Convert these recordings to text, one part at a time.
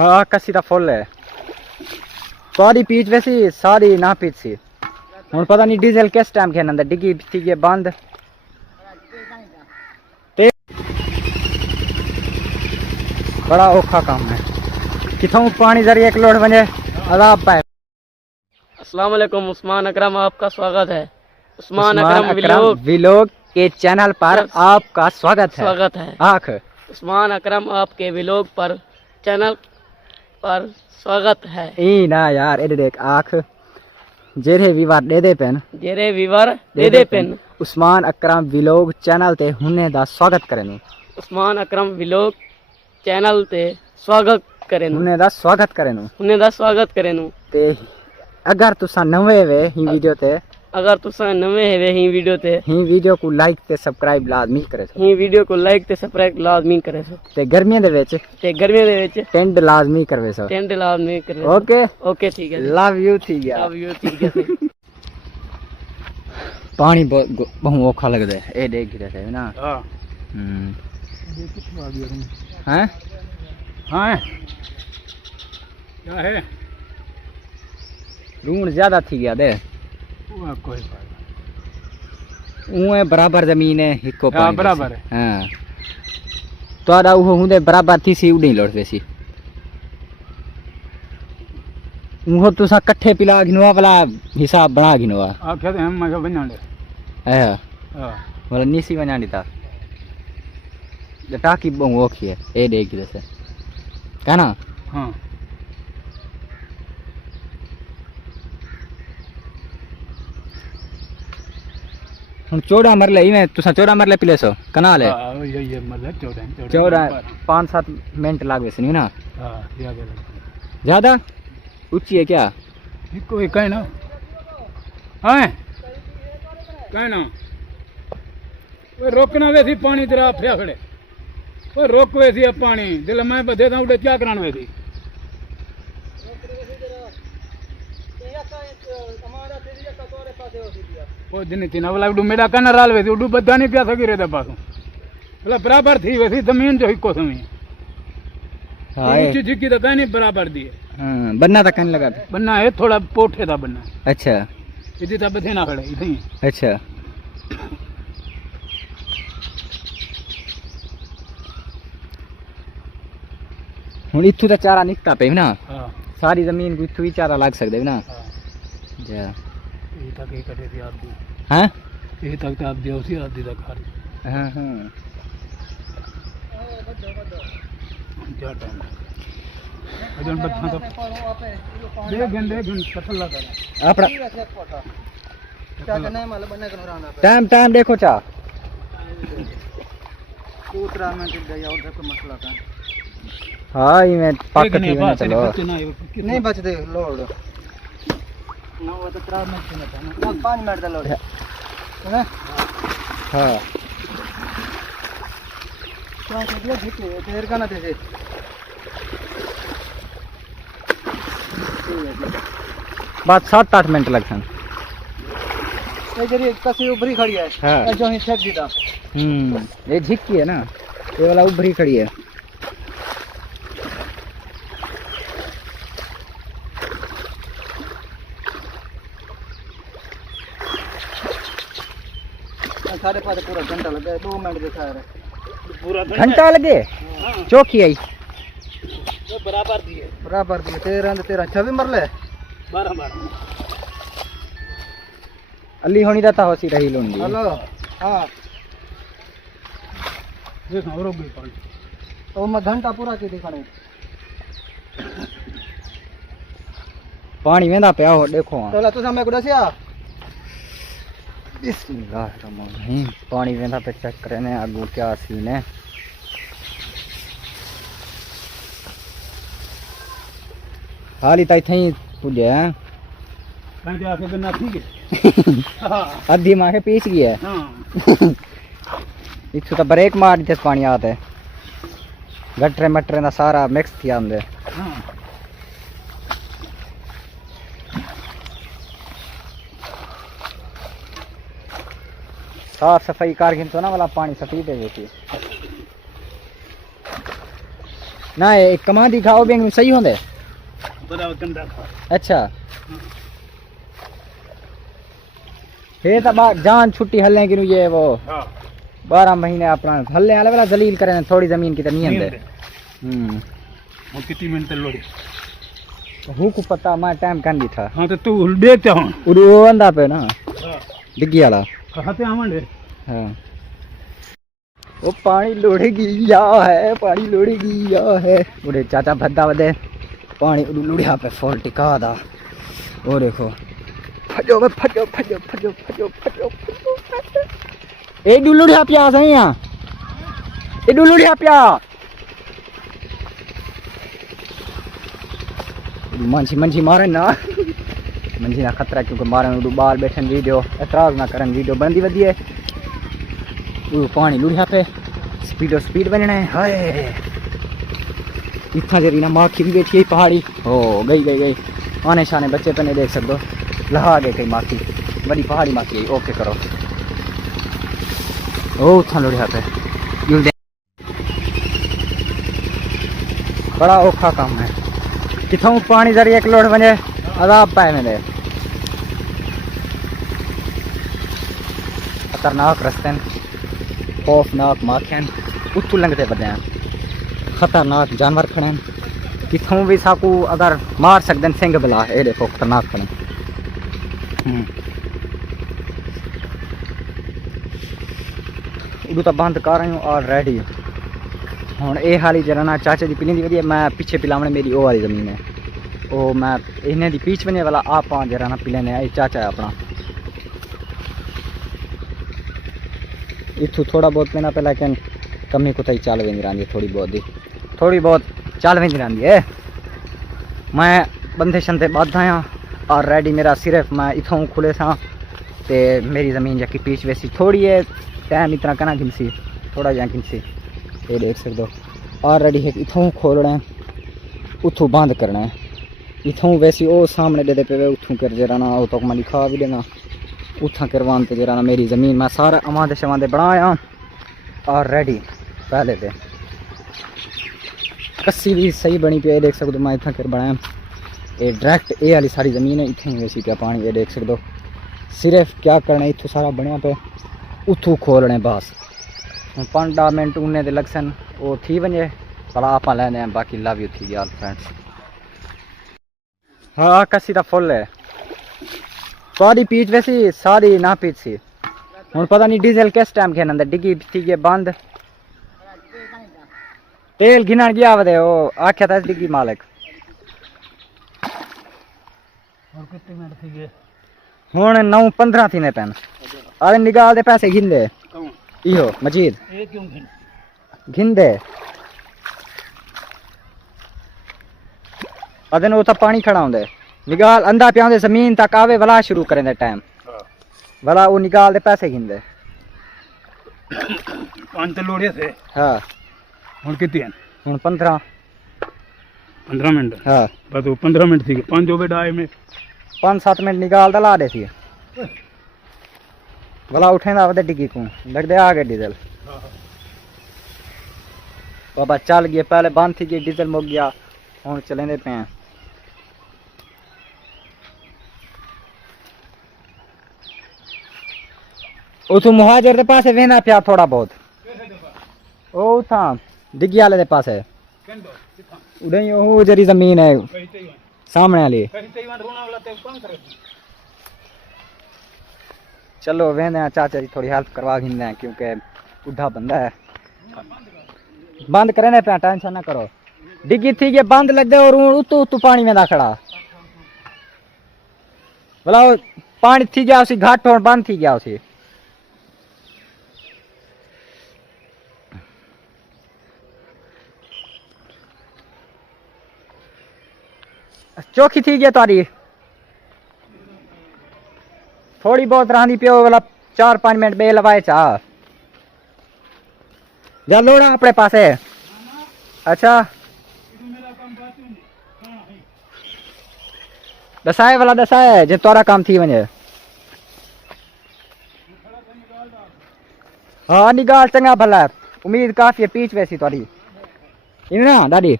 हाँ कसी दा फुल है सारी पीच वैसी सारी ना पीच सी हूँ पता नहीं डीजल किस टाइम के अंदर डिग्गी थी ये बंद बड़ा औखा काम है कितों पानी जरिए एक लोड बने अलाप पाए। अस्सलाम वालेकुम, उस्मान अकरम आपका स्वागत है। उस्मान अकरम व्लॉग के चैनल पर आपका स्वागत है। आख उस्मान अकरम आपके व्लॉग पर चैनल पर स्वागत है। ई ना यार ए देख आख जेरे विवार दे पेन उस्मान अकरम व्लॉग चैनल ते हुने दा स्वागत करेनु। उस्मान अकरम व्लॉग चैनल ते स्वागत करेनु। हुने दा स्वागत करेनु ते अगर तुसा नवे वे ही वीडियो ते ही वीडियो को लाइक ते सब्सक्राइब लाजमी करे सो ते गर्मियों दे विच टेंड लाजमी करवे सो ओके ठीक है लव यू ठीक है पानी बहुत औखा लगदा है ए देख गिरा है ना। हां हैं हां क्या है रूण ज्यादा थी गया दे कोई उए बराबर जमीन है हिको पानी बराबर है। हां तो आदा वो हुंदे बराबर थी सी उडी लोड वेसी वो तुसा इकट्ठे पिला गिनवा वाला हिसाब बना गिनवा आखे हम मगे बनांदे हां वाला नीसी बनांदी था टाकी बहु ओखी है ए देख जैसे कहना। हां हम 14 मरले ही में तुसा 14 मरले पिले सो कनाल है। हां ये मरले 14 5-7 मिनट लागवे से नहीं ना। हां ज्यादा ऊंची है क्या कोई कहना हां कहना वो रोकना वैसी पानी तेरा फिया खड़े वो रोक वैसी अब पानी दिल मैं बदे था उड़े क्या कराने वैसी वो दिन थी ना वाला उडू मेरा कहना राल वैसी उडू बदा नहीं प्या सकी रहता पासों बोला बराबर थी वैसी जमीन जो हिको समय ऊंची झिकी तो कहनी बराबर दी है। हां बन्ना तक कहने लगा था बन्ना है थोड़ा पोठे था बन्ना। अच्छा इदी ता बथे ना खड़े इथई। अच्छा हुन इथु ता चारा निकता पे ना। हां सारी जमीन को इथु ही चारा लाग सकदे ना। हां जा ये तक ही कटे थी आप दी। हां ये तक आप दियो सी आधी तक खाली। हां हां क्या टाइम अजन बच्चा तो देख सफल लगा अपना क्या करना है मालूम बनने का रहना टाइम देखो चा कूतरा में गिर गया और देखो मसला था। हां ये मैं पाकती में चलो नहीं बचते लोड ना वो तो 3 मिनट में था ना 5 मिनट का लोड है ना। हां क्या कर दिया ठीक है देर का ना थे बात 7-8 मिनट लगते हैं जरी कसी उभरी खड़ी है। हां जो ही छक दीदा ये झिक्की है ना ये वाला उभरी खड़ी है। साढ़े 5 पूरा घंटा लगा 2 मिनट दिखा रहा पूरा घंटा लगे। चौकी आई वो बराबर दिए 13 26 मरले 12 अली होनी रहता होसी रही लोंडी। हेलो हां देखो और भी पानी तो मैं घंटा पूरा के दिखाने पानी वेंदा पे आओ देखो चला तो समय को दसिया बिस्मिल्लाहिर्रहमानिर्रहीम पानी वेंदा पे चेक करने आगू क्या सीन है। हाली ताई थई पुजे हैं कांटे आके गन्ना ठीक है। आधी मां के पीस गई है। हां इथु तो ब्रेक मार दी पानी आता है गटरे मटरे दा सारा मिक्स थी आंदे। हां साफ सफाई कारगिन तो ना वाला पानी सफेद है वेसी ना ये कमा दिखाओ बैंक में सही होंगे बड़ा गंदा था। अच्छा ये तो बात जान छुट्टी हल्ले कि ये वो हाँ 12 महीने अपना हल्ले वाले वाला जलील करें थोड़ी जमीन की तो नहीं नहीं आंदे वो कितनी मिनट लोड़ी हूँ को पता मैं टाइम कान दी था हाँ तो तू देखता हूँ वो अंदा पे ना डिग्गी वाला कहाँ पे आवन हाँ वो पानी लोड़ेगी या है पानी लोड़ेगी या है उड़े चाचा भद्दा बदे पानी लुड़िया पे फोल टिका दा वो देखो फजो बे फजो फजो फजो फजो फजो फजो ए डुलुड़िया प्या सही है ए डुलुड़िया प्या मंझी मंझी मारे ना मंझी ना खतरा क्योंकि मारन उडू बाल बैठन वीडियो एतराज ना करन वीडियो बनदी वदी है वो पानी लुड़िया पे स्पीड बनना है हाय इतना जरी ना माखी भी बैठी है पहाड़ी हो गई आने शाने बच्चे पे नहीं देख सकते लहा गए कई माखी बड़ी पहाड़ी माखी है ओके करो ओ था लुड़िया पे बड़ा औखा काम है किथों पानी जरी एक लोट बने अदाब पाए मेरे खतरनाक रस्ते खौफनाक माखियन उतू लंघते बदे खतरनाक जानवर खड़े हैं किथों भी साकू अगर मार सकते सिंह बिला ये देखो खतरनाक खड़े उडू तो बंद कर रही हूँ ऑलरेडी हूँ ये हाली जरा ना चाचे की पिली वधिया मैं पिछे पिलावने मेरी वो वाली जमीन है वो मैं इन्हें दी पीछ बने वाला आप जरा ना पिले ने चाचा है अपना इतू थोड़ा बहुत पीना पे लेकिन कमी कुछ चल वेंदी रही थोड़ी बहुत चल वेंदी रही है मैं बंदे शंदे बाधा हाँ ऑलरेडी मेरा सिर्फ मैं इथों खुले सा ते मेरी ज़मीन जबकि पीछ वैसी थोड़ी है टाइम इतना कहना गिनसी थोड़ा जहाँ गिनसी ये देख सकते हो ऑलरेडी है इथों खोलना है उथू बंद करना है इथों वैसी वो सामने दे पे उथों कर जरा ना वो तो मैं लिखा भी देना उथा करवान तो जरा ना मेरी ज़मीन मैं सारा अमादे शमादे बनाया ऑलरेडी पहले पे कस्सी भी सही बनी पे देख सकते हो मैं इतना कर बनाया ये डायरेक्ट ये वाली सारी ज़मीन है इतनी वैसी क्या पानी ये देख सकते हो सिर्फ क्या करना इतों सारा बनया पे उथू खोलने बस 5 मिनट उन्हें दे लगसन वो थी वजे भला आप लेने बाकी लव यू थी यार फ्रेंड्स हाँ कस्सी का फुल है सारी पीच वैसी सारी ना पीच सी हूँ पता नहीं डीजल किस टाइम खेन अंदर डिग्गी थी गए बंद तेल गिनन गया वदे वो आख्या था डिग्गी मालिक और कितने मिनट थी गए हूँ 9:15 थी ने पैन अरे निकाल दे पैसे गिन दे इहो मजीद ये क्यों गिन दे अदन वो तो पानी खड़ा होंगे निकाल अंधा पिया जमीन तक आवे वाला शुरू करें दे टाइम वाला वो निकाल दे पैसे गिन दे 5 तो लोड़े थे हाँ और कितने हूँ 15 मिनट हाँ बस वो 15 मिनट थी 5 हो गए डाई में 5-7 मिनट निकाल ला दे सी वाला उठेंदा वदे डिग्गी को लग दे आ गए डीजल बाबा चल गए पहले बंद थी गई डीजल मुक गया हूँ चलेंदे पे हैं उतू मुहाजिर दे पासे वेंदा पिया थोड़ा बहुत ओ था डिग्गी वाले दे पासे उड़े ओ जरी जमीन है सामने वाली चलो वेंदे चाचा जी थोड़ी हेल्प करवा गिंदे हैं क्योंकि बुढ़ा बंदा है बंद करे पे टेंशन ना करो डिग्गी थी के बंद लग दे और उतू उतू पानी में खड़ा बोला पानी थी गया उसी घाट और बंद थी गया उसी चौखी थी गया तारी थोड़ी बहुत रही पियो वाला 4-5 मिनट बे लवाए चाह जा लोड़ा अपने पास है अच्छा दसाए वाला दसाए जो तोरा काम थी वने हाँ निकाल चंगा भला उम्मीद काफी है पीछ वैसी थोड़ी ना दादी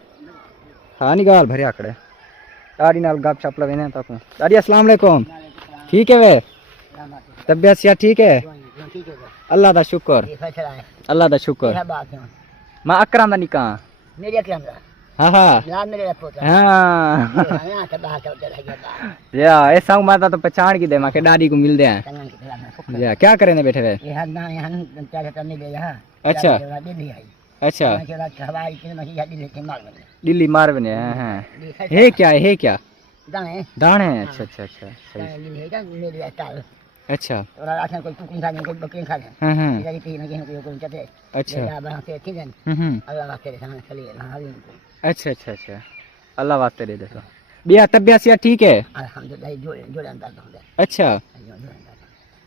हाँ निकाल भरे आकड़े दाड़ी नाल गप छप लगे तो दाड़ी अस्सलाम वालेकुम ठीक है वे तबियत सिया ठीक है अल्लाह दा शुक्र अल्लाह दा शुक्र मैं अकरम दा निका मेरे अकरम दा हाँ हाँ यार मेरे पोता हाँ हां तो बाहर चल रहा या ऐसा हूँ मैं तो पहचान की दे मैं के दादी को मिल दे हैं या क्या करे ने बैठे हुए ये हद ना यहां चल करने दे यहां अच्छा दिल्ली आई अच्छा चला हवाई के मही दिल्ली के मार बने दिल्ली मार बने हैं है क्या है क्या दाने दाने हैं अच्छा अच्छा अच्छा सही दिल्ली का मेरे स्टाइल अच्छा और आखिर कोई कुकिंग खाने कोई बकरी खाने हाँ इधर ही पीने के कोई चलते अच्छा या बाहर से ठीक है अल्लाह वास्ते सामने चली हां अच्छा अच्छा अच्छा अल्लाह वास्ते दे दो बिया तबियत सिया ठीक है अल्हम्दुलिल्लाह जो अंदाज होता अच्छा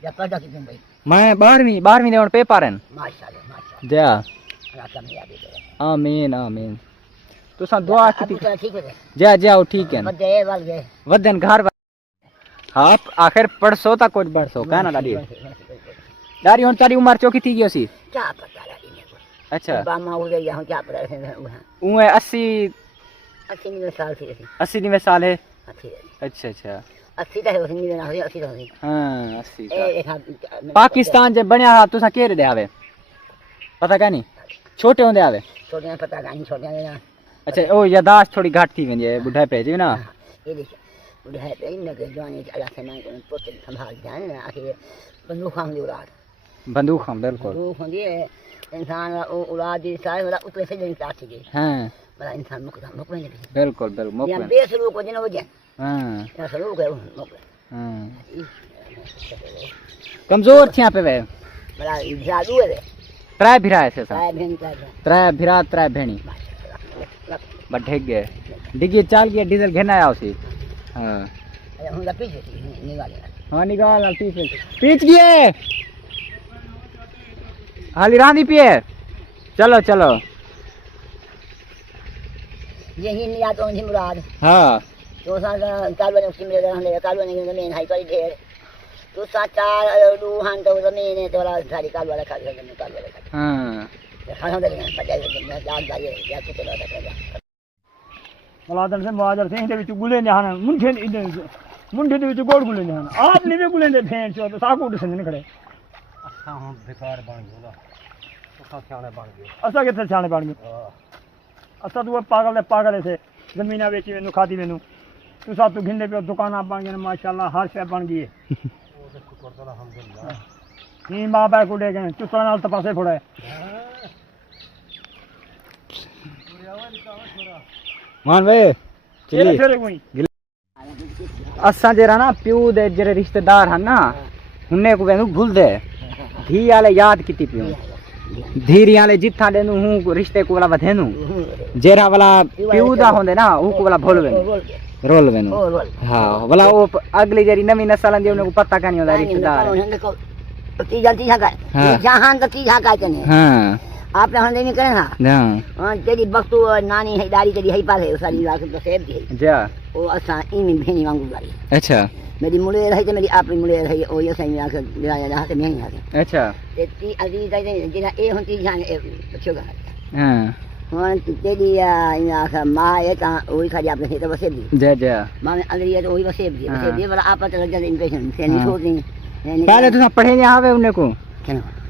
या पढ़ा कि भाई मैं 12वीं देवन पेपर हैं माशाल्लाह माशाल्लाह जया अल्लाह कामयाबी दे आमीन आमीन तो सा दुआ की ठीक है जया जया वो ठीक है बदे वाल गए वदन घर हाँ आखिर पढ़सो ता कुछ बढ़सो का ना दादी दादी हुन तारी उम्र चौकी थी गई सी क्या पता लगी अच्छा बामा हो गया हूं क्या पता है उए 80 80 साल थी 80 साल है अच्छी अच्छा अच्छा 80 का हो नहीं ना हो 80 हो हाँ 80 ए पाकिस्तान जब बनया हा तुसा केरे दे आवे पता का नहीं छोटे होंदे आवे छोटे पता नहीं छोटे ना अच्छा ओ यादाश्त थोड़ी घाट थी वेंदी बुढ़ा पे जी ना ये देखिए बुढ़ा पे इन के जवानी अल्लाह से मांग पोते संभाल जान आखिर बंदूक खान औलाद बंदूक हम बिल्कुल बंदूक होंदी है इंसान औलाद दी सारे वाला उतरे से नहीं चाहती है हां बड़ा इंसान मुक में बिल्कुल बिल्कुल या मुक बेसलूक को दिन वजह हां या सलूक है मुक हां कमजोर थी पे वे बड़ा जादू है त्रै भिरा ऐसे सा साहब भिन का त्रै भिरा त्रै भेणी बढ़े गए डिगी चाल गया डीजल घेना आया उसी हां हम लपी जे निकाले हाँ निकाल पीछ गए हाली रांधी पिए चलो चलो यही नियात होनी मुराद हाँ तो सा कालवा ने उसकी मेरे रहने कालवा ने जमीन हाई करी ढेर तो सा चार दूहान तो जमीन है तो वाला सारी कालवा रखा है कालवा रखा हाँ खाना दे पता जाग जाए या कुछ ना कर ਮਲਾਦਨ ਸੇ ਮਾਜਰ ਸਿੰਘ ਦੇ ਵਿੱਚ ਗੁਲੇ ਨੇ ਹਨ ਮੁੰਡੇ ਦੇ ਵਿੱਚ ਗੋੜ ਗੁਲੇ ਨੇ ਹਨ ਆਪ ਨਹੀਂ ਵੀ ਗੁਲੇ ਦੇ ਫੇਣ ਚੋ ਤਾਂ ਸਾਕੂ ਡਸਨ ਨਹੀਂ ਖੜੇ ਅਸਾਂ ਹੁਣ ਬੇਕਾਰ ਬਣ ਗਏ ਉਹਦਾ ਅਸਾਂ ਸਿਆਣੇ ਬਣ ਗਏ ਅਸਾਂ ਕਿੱਥੇ ਸਿਆਣੇ ਬਣ ਗਏ ਅਸਾਂ ਤੂੰ ਪਾਗਲ ਦੇ ਪਾਗਲ ਸੇ ਜ਼ਮੀਨਾਂ ਵਿੱਚ ਮੈਨੂੰ ਖਾਦੀ ਮੈਨੂੰ ਤੂੰ ਸਾਤੂ ਘਿੰਦੇ ਪਿਓ ਦੁਕਾਨਾਂ ਬਣ ਗਈਆਂ ਮਾਸ਼ਾਅੱਲਾ ਹਰ ਸ਼ੈ ਬਣ ਗਈ ਉਹ ਤੇ ਸ਼ੁਕਰ ਦਾ ਅਲਹਮਦੁਲਿਲਾ ਨੀ ਮਾਂ ਬਾਪ ਕੁੜੇ ਗਏ ਚੁੱਤਰਾਂ ਨਾਲ ਤਪਾਸੇ ਫੋੜੇ मान वे ਚਲੇ ਫੇਰੇ ਕੋਈ असा जरा ना प्यू दे जरे रिश्तेदार हैं ना उन्हें को वेनु भूल दे धी वाले याद किती प्यू धीरी वाले जिथा देनु हूं रिश्ते को वाला बधेनु जेरा वाला प्यू दा होंदे ना ऊ को वाला भूल वेनु रोल वेनु हां वाला वो अगली जरी नवी नस्ल आंदी उन्हें को पता का नहीं होंदा रिश्तेदार तीजा का जहां तो तीजा का चने हां आपने हंदे नहीं करे ना हां हां तेरी बख्तू नानी है दादी तेरी है पाले सारी लाख तो सेब दी जा ओ असा इन भेनी वांगू वाली अच्छा मेरी मुले रही तो मेरी आपरी मुले रही ओ ये सही आके दिलाया जहां से नहीं आके अच्छा ते ती अजी दे जिना ए होती जान ए छोगा हां हां तेरी या का मां ए ता ओई खाली आपने से तो सेब दी जा जा मां में अंदर ये तो ओई सेब दी वाला आप तो लग इंप्रेशन से नहीं सोचनी पहले तो पढ़े नहीं आवे उन्हें को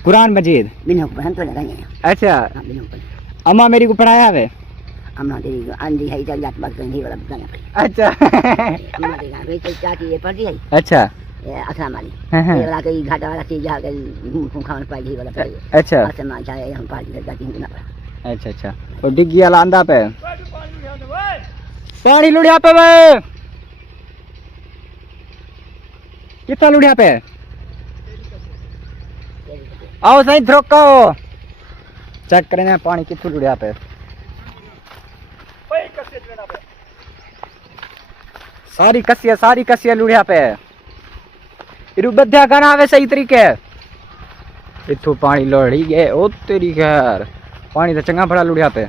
कुरान मजीद बिना पढ़न तो लगाए अच्छा हां बिना पढ़ अम्मा मेरी को पढ़ाया है अम्मा तेरी आंधी है इधर जात बात करनी वाला बताना अच्छा अम्मा तेरी वे तो चाची ये पढ़ती है अच्छा ये असम वाली ये वाला कई घाटा वाला चीज आ गई खान पाई वाला पढ़ी अच्छा असम चाहे हम पार्टी जाती हूं ना अच्छा अच्छा और डिग्गी वाला आंदा पे पानी लुढ़िया पे वे कितना लुढ़िया पे आओ सही धरोका हो चेक करें पानी कितने लुढ़िया पे सारी कसिया लुढ़िया पे इरु बध्या गाना आवे सही तरीके इथु पानी लोड़ी गए ओ तेरी खैर पानी तो चंगा भरा लुढ़िया पे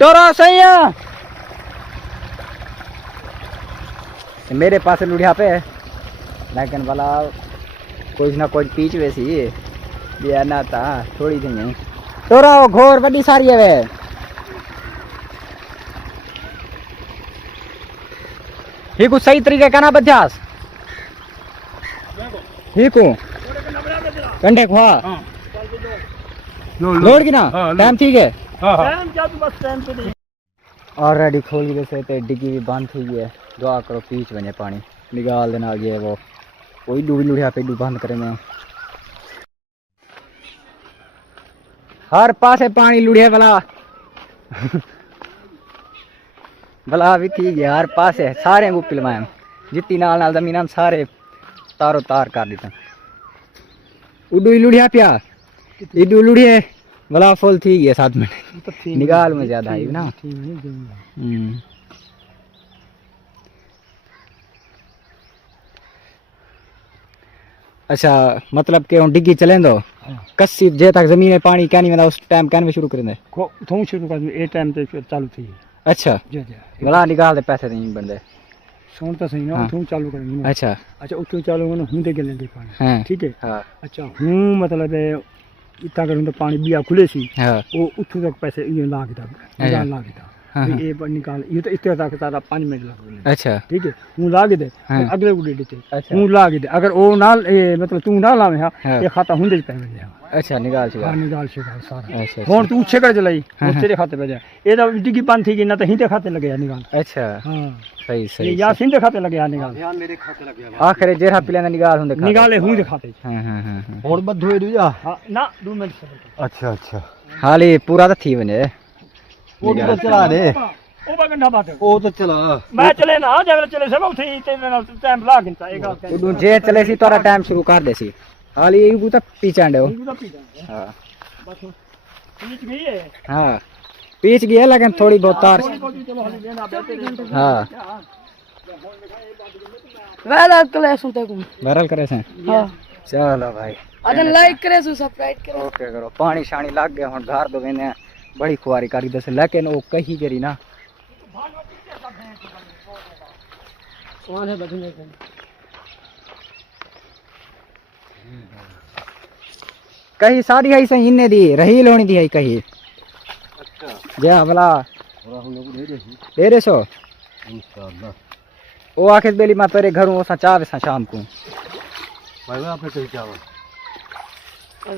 तोरा सही है मेरे पास लुढ़िया पे लेकिन वाला कुछ ना कुछ पीछ वैसी बिया ना था थोड़ी थी नहीं तोरा वो घोर बड़ी सारी है वे ही कुछ सही तरीके का ना बध्यास ही को कंडे खुआ लोड की ना टाइम ठीक है टाइम क्या तू बस टाइम पे नहीं ऑलरेडी खोल के जैसे ते डिग्गी भी बंद थी है दुआ करो पीछ बने पानी निकाल देना आ गया वो कोई डूबी लुढ़िया पे डू बंद करे मैं हर पासे पानी लुढ़िया वाला भला भी थी गया हर पासे सारे को पिलवाए जितनी नाल नाल जमीन सारे तारो तार कर देते उडू लुढ़िया पिया इडू लुढ़िया भला फुल थी गया 7 मिनट निकाल में ज्यादा आई ना अच्छा मतलब के डिग्गी चलें दो कस्सी जे तक जमीन में पानी क्या नहीं मिला उस टाइम कहने शुरू करें थोड़ा शुरू कर ए टाइम पे फिर चालू थी अच्छा जी भला निकाल दे पैसे नहीं बनते सुन तो सही ना थोड़ा चालू करेंगे अच्छा अच्छा उतो चालू होना हुंदे के लेंगे पानी हाँ ठीक है हाँ अच्छा हूँ मतलब इतना करूँ तो पानी बिया खुले सी हाँ वो उठू तक पैसे ये ला के निकाल ला के हाँ, हाँ। ये पर निकाल ये तो इतने तक सारा 5 मिनट लग अच्छा ठीक है हूँ ला के दे हाँ। अगले को दे देते अच्छा हूँ ला के दे अगर वो ना मतलब तू ना लावे हाँ हाँ। ये खाता हुंदे पे मिल जाए अच्छा निकाल चुका हाँ निकाल शिकाल सारा अच्छा फोन तू छेकड़ चलाई हाँ, हाँ। तेरे खाते पे जाए ये तो डिग्गी बंद थी कि ना तो हिंदे खाते लगे यार निकाल अच्छा हाँ सही ये सही या सिंधे खाते लगे यार निकाल ध्यान मेरे खाते लग गया आखिर जेरा पिलेना निकाल हुंदे खा निकाले हुँ खाते हाँ हाँ हाँ हाँ और बद होए जा हाँ ना 2 मिनट से अच्छा अच्छा हाली पूरा तो थी बने वो तो चला दे ओ बगंडा बात है वो तो चला मैं चले ना जब चले सब उठी तेरे नाल टाइम ला गिनता एक हाथ उडू जे चले सी तोरा टाइम शुरू कर देसी हाली यही को तो पीछांडे हो हाँ बस पीछ गई है हाँ पीछ गई है लेकिन थोड़ी बहुत तार चलो हाली लेना बेटे हाँ वेल अकल सुनते को वायरल करे से हां चलो भाई अदन लाइक करे सब्सक्राइब करे ओके करो पानी शानी लग गया हुन घर दो वेने बड़ी खुआरी करी दस लेकिन वो कही करी ना वहां से बदलने कहीं सारी है सही इन्ने दी रही लोनी दी है कहीं अच्छा जे भला थोड़ा हम लोग दे दे रे सो इंशाल्लाह वो आखिर बेली मैं तेरे घरों सा चार सा शाम को भाई आप पे कहीं चावल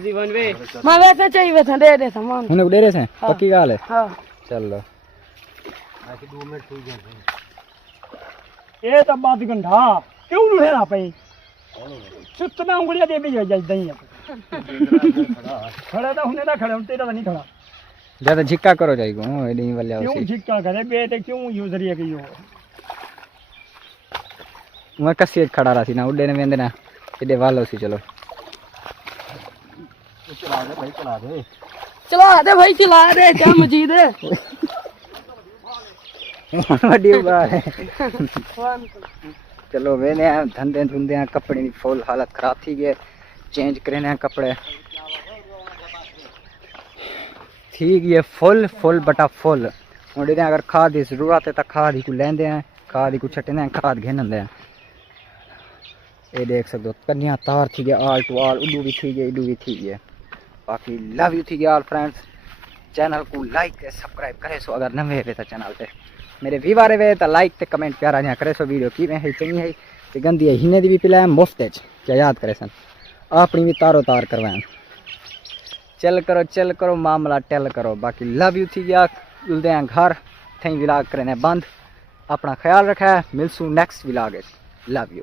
जीवन वे मैं वैसे चाहिए था दे सामान हुने दे रे से हाँ। पक्की गाल है हां चलो ऐसे 2 मिनट हो गए ये तो बात गंढा क्यों लुहेरा पे सुतना उंगलियां दे भी जाई दई खड़ा तो हुने ना खड़ा तेरा तो नहीं खड़ा ज्यादा झिक्का करो जाएगो एडी वाले क्यों उसी झिक्का करे बे ते क्यों यूजरिया की यो मैं कसी खड़ा रहा सी ना उड़े ने वेंदे ना एडे वालो सी चलो चला दे भाई चला दे चला दे भाई चला दे क्या मजीद है वड्डी बात है चलो वेने धंधे धुंधे कपड़े की फुल हालत खराब थी गए चेंज करने कपड़े ठीक है फुल फुल बटा फुल और अगर खाद की जरूरत है तो खाद ही को लेंदे हैं खाद ही को छटने हैं खाद घेनते हैं ये देख सकते हो कन्या तार थी गए आल टू आल उडू भी थी गए इडू भी थी गए बाकी लव यू थी गए आल फ्रेंड्स चैनल को लाइक सब्सक्राइब करे सो अगर नवे वे तो चैनल पे मेरे भी बारे वे तो लाइक ते कमेंट प्यारा जहाँ करे सो वीडियो की है चंगी है ते गंदी है हिने दी भी पिलाया मुफ्त क्या याद करे सन अपनी भी तारो तार करवाएं चल करो मामला टेल करो बाकी लव यू थी गया मिलते हैं घर थी विलाग करने बंद अपना ख्याल रखा है मिलसूँ नेक्स्ट विलाग लव यू